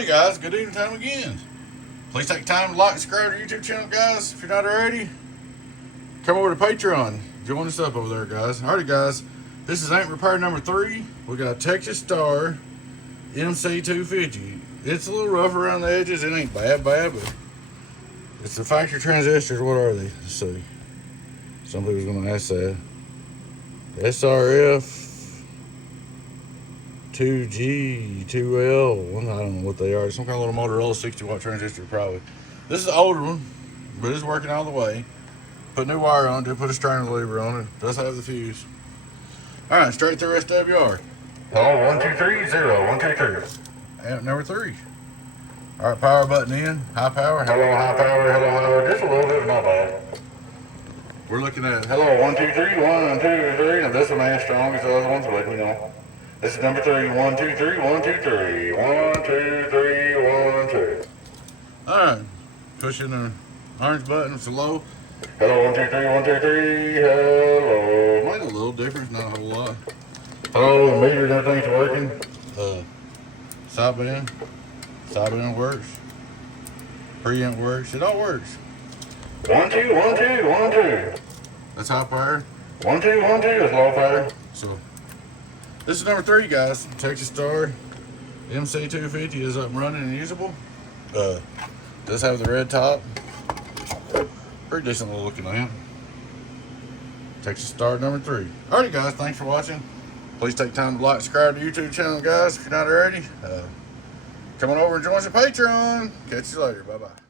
Alrighty guys, good evening time again. Please take time to like and subscribe to our YouTube channel, guys. If you're not already, come over to Patreon. Join us up over there, guys. Alrighty guys, this is Ain't Repair number 3. We got a Texas Star MC250. It's a little rough around the edges. It ain't bad, but it's the factory transistors. What are they? Let's see. Some people's gonna ask that. SRF 2G, 2L, I don't know what they are. Some kind of little Motorola 60-watt transistor, probably. This is the older one, but it's working all the way. Put new wire on it, put a strainer lever on it. Does have the fuse. Alright, straight through SWR. Hello, 1, 2, 3, 0, 1, 2, 3. Amp number 3. Alright, power button in. High power. Hello, high power. Hello, high power. Just a little bit, not bad. We're looking at, hello, 1, 2, 3, 1, 2, 3. Now this one ain't as strong as the other ones, but we know. This is number 3. 1, 2, 3, 1, 2, 3. 1, 2, 3, 1, 2. Alright. Pushing the orange button for low. Hello, 1, 2, 3, 1, 2, 3. Hello. Might a little difference, not a whole lot. Hello, the meter and everything's working. Sideband. Sideband works. Preamp works. It all works. 1, 2, 1, 2, 1, 2. That's high power. 1, 2, 1, 2 is low power. So this is number 3, guys. Texas Star MC250 is up and running and usable. Does have the red top. Pretty decent little looking lamp. Texas Star number 3. Alrighty, guys. Thanks for watching. Please take time to like and subscribe to the YouTube channel, guys. If you're not already, come on over and join us on Patreon. Catch you later. Bye-bye.